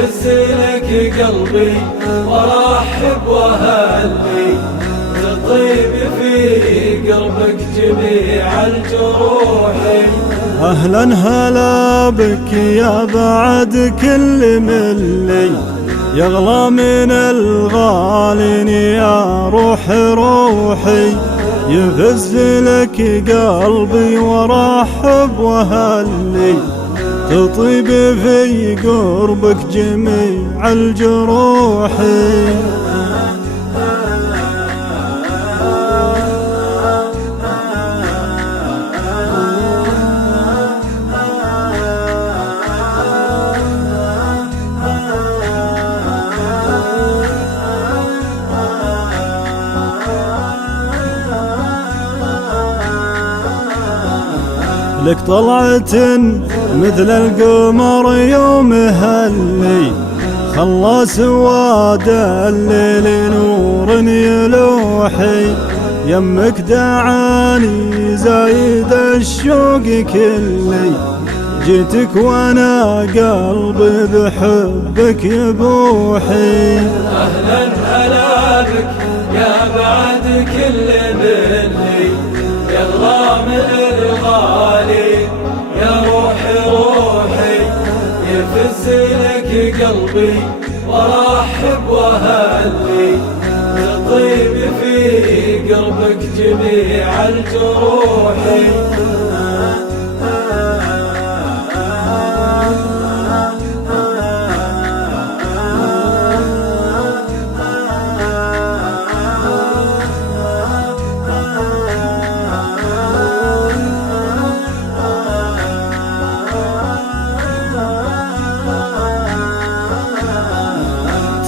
يفز لك قلبي وارحب واهلي، تطيب في قلبك جميع الجروح. أهلا هلا بك يا بعد كل ملي، يغلى من الغالين يا روح روحي، يفز لك قلبي وارحب واهلي، تطيب في قربك جميع الجروح. لك طلعة مثل القمر يوم هلي، خلى سواد الليل نور يلوحي، يمك دعاني زايد الشوق كلي، جيتك وانا قلبي بحبك يبوحي. اهلا هلا بك يا بعد كل ملي، يغلى من الغالي يا روحي روحي، يفز لك قلبي وارحب واهلي، تطيب في قلبك جميع الجروح.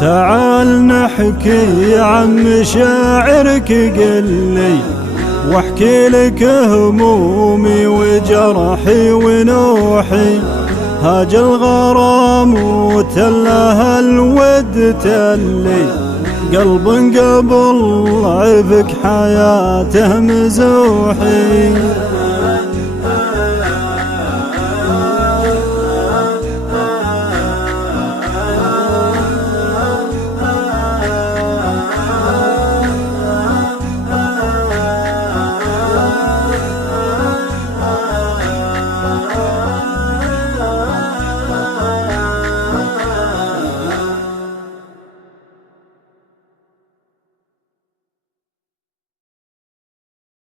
تعال نحكي عن مشاعرك قلي، واحكي لك همومي وجرحي ونوحي، هاج الغرام وتله الود تلي، قلب قبل ضعفك حياته مزوحي.